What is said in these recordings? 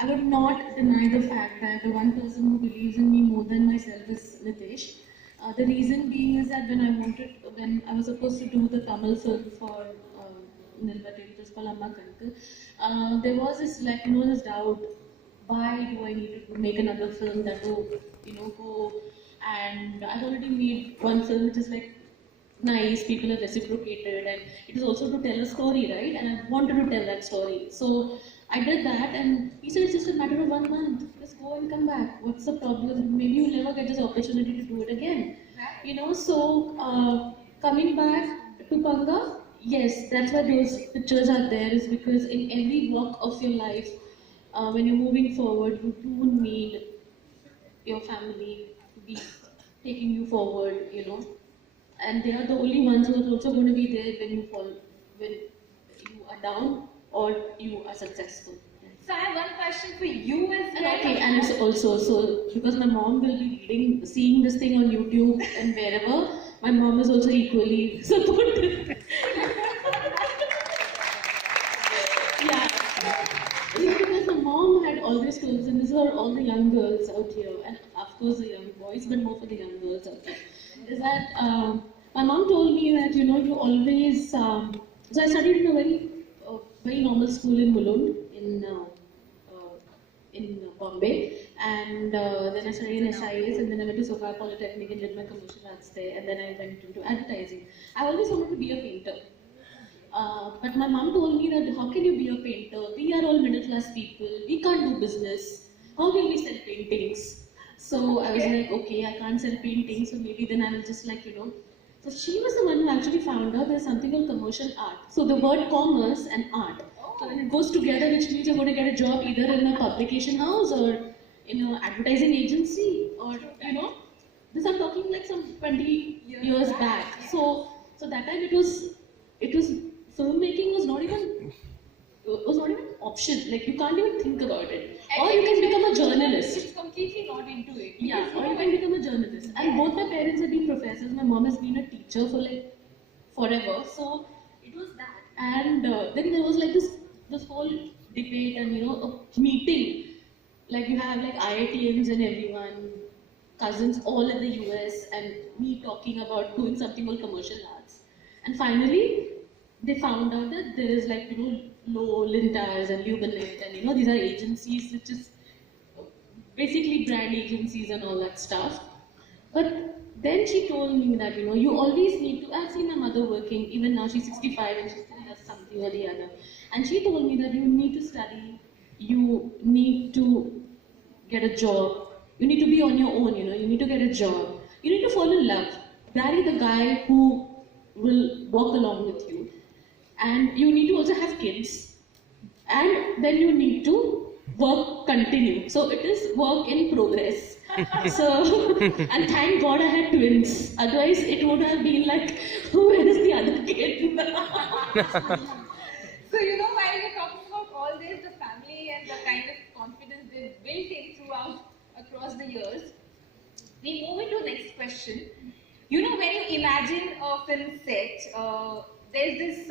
I would not deny the fact that the one person who believes in me more than myself is Nitesh. The reason being is that when I was supposed to do the Tamil film for Nilbati, which is called Amma Kanku, there was this this doubt: why do I need to make another film that will go? And I've already made one film which is like nice, people have reciprocated, and it is also to tell a story, right? And I wanted to tell that story. So I did that, and he said it's just a matter of 1 month. Just go and come back. What's the problem? Maybe you'll never get this opportunity to do it again. So coming back to Panga, yes, that's why those pictures are there, is because in every walk of your life, when you're moving forward, you do need your family to be taking you forward. And they are the only ones who are also going to be there when you fall, when you are down or you are successful. So I have one question for you as well. Okay, and it's also so because my mom will be seeing this thing on YouTube and wherever, my mom is also equally supportive. Yeah, because my mom had always told us, and this is for all the young girls out here, and of course the young boys, but more for the young girls out there, is that my mom told me that you always. So I studied in a very normal school in Mulund in Bombay, and then I studied in SIS, and then I went to Soka Polytechnic and did my commercial arts there, and then I went into advertising. I always wanted to be a painter. But my mom told me that how can you be a painter? We are all middle class people. We can't do business. How can we sell paintings? So I was like, okay, I can't sell paintings, so maybe then I will just So she was the one who actually found out there's something called commercial art. So the word commerce and art. So when it goes together, which means you're going to get a job either in a publication house or in an advertising agency, or this I'm talking like some 20 years back. So that time it was filmmaking was not even an option. Like you can't even think about it. Or you can become a journalist. It's completely not into it. Yeah, or you can become a journalist. And both my parents have been professors. My mom has been a teacher for like forever. So it was that. And then there was like this whole debate and a meeting. Like you have like IITians and everyone, cousins all in the US, and me talking about doing something called commercial arts. And finally, they found out that there is like Low, Lintars and Luminate, and these are agencies which is basically brand agencies and all that stuff. But then she told me that you always need to. I've seen my mother working, even now she's 65 and she still does something or the other. And she told me that you need to study, you need to get a job, you need to be on your own, you need to get a job, you need to fall in love, marry the guy who will walk along with you, and you need to also have kids, and then you need to continue. So it is work in progress. So, and thank God I had twins. Otherwise, it would have been like, where is the other kid? So, while we're talking about all this, the family and the kind of confidence they've built in across the years, we move into the next question. When you imagine a film set, there's this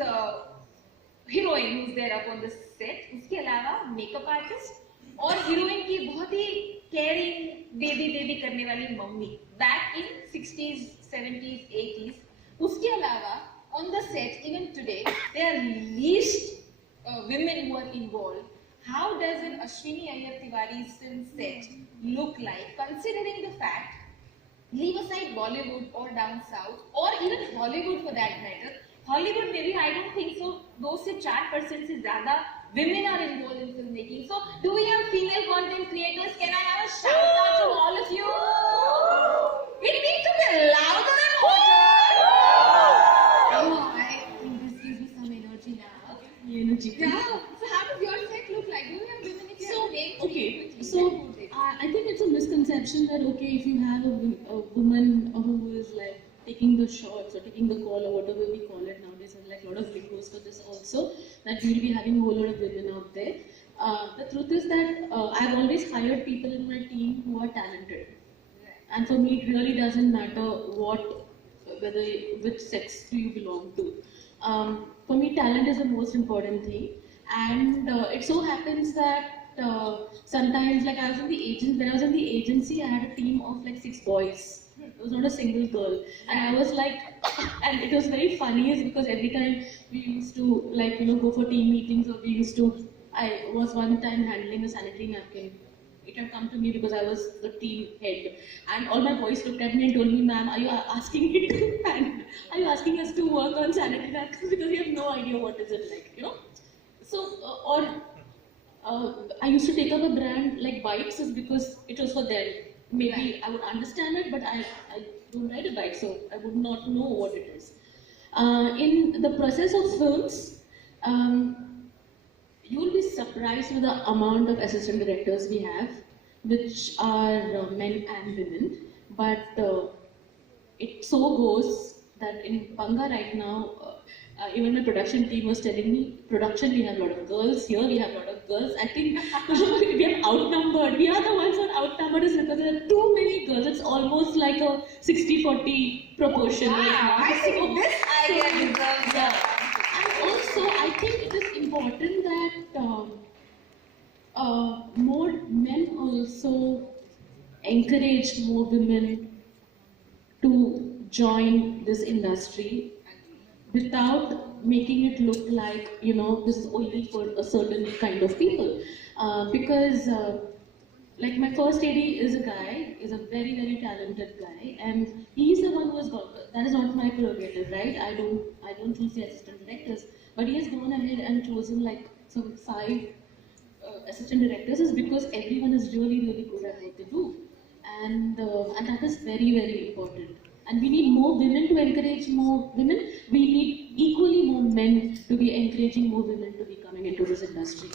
heroine who's there up on the set. उसके अलावा makeup artist और heroine की बहुत ही caring baby करने वाली mummy. Back in 60s, 70s, 80s. उसके अलावा on the set, even today, there are least women who are involved. How does an Ashwini I Tiwary's film set look like, considering the fact, leave aside Bollywood or down south, or even Hollywood for that matter. Hollywood maybe I don't think so. 2 से 4% से ज़्यादा women are involved in filmmaking. So do we have female content creators? Can I have a shout out to all of you? We need to be louder than hotter. Oh, I think this gives me some energy now. Energy. Yeah. So how does your set look like? Do you have women if you have names? Okay. So I think it's a misconception that if you have a woman who is like taking the shots or taking the call or whatever we call it nowadays, there's like a lot of lingos for this also, that we'll be having a whole lot of women out there. The truth is that I've always hired people in my team who are talented. And for me, it really doesn't matter which sex do you belong to. For me, talent is the most important thing. And it so happens that sometimes, like when I was in the agency, I had a team of like 6 boys. It was not a single girl, and I was like, and it was very funny is because every time we used to like go for team meetings, or we used to. I was one time handling a sanitary napkin. It had come to me because I was the team head, and all my boys looked at me and told me, "Ma'am, are you asking me to and are you asking us to work on sanitary napkins because we have no idea what is it like?" So, I used to take up a brand like bikes is because it was for them. Maybe I would understand it, but I don't ride a bike, so I would not know what it is. In the process of films, you will be surprised with the amount of assistant directors we have, which are men and women. But it so goes that in Panga right now, even my production team was telling me, production we have a lot of girls, here we have a lot of girls. I think we are outnumbered. We are the ones who are outnumbered is because there are too many girls. It's almost like a 60-40 proportion Wow, right now. I think this idea deserves yeah. And also, I think it is important that more men also encourage more women to join this industry without making it look like this is only for a certain kind of people, because like my first AD is a guy, is a very talented guy, and he's the one who has got that is not my prerogative, right? I don't choose the assistant directors, but he has gone ahead and chosen like some 5 assistant directors is because everyone is really good at what they do, and that is very important. And we need more women to encourage more women. We need equally more men to be encouraging more women to be coming into this industry.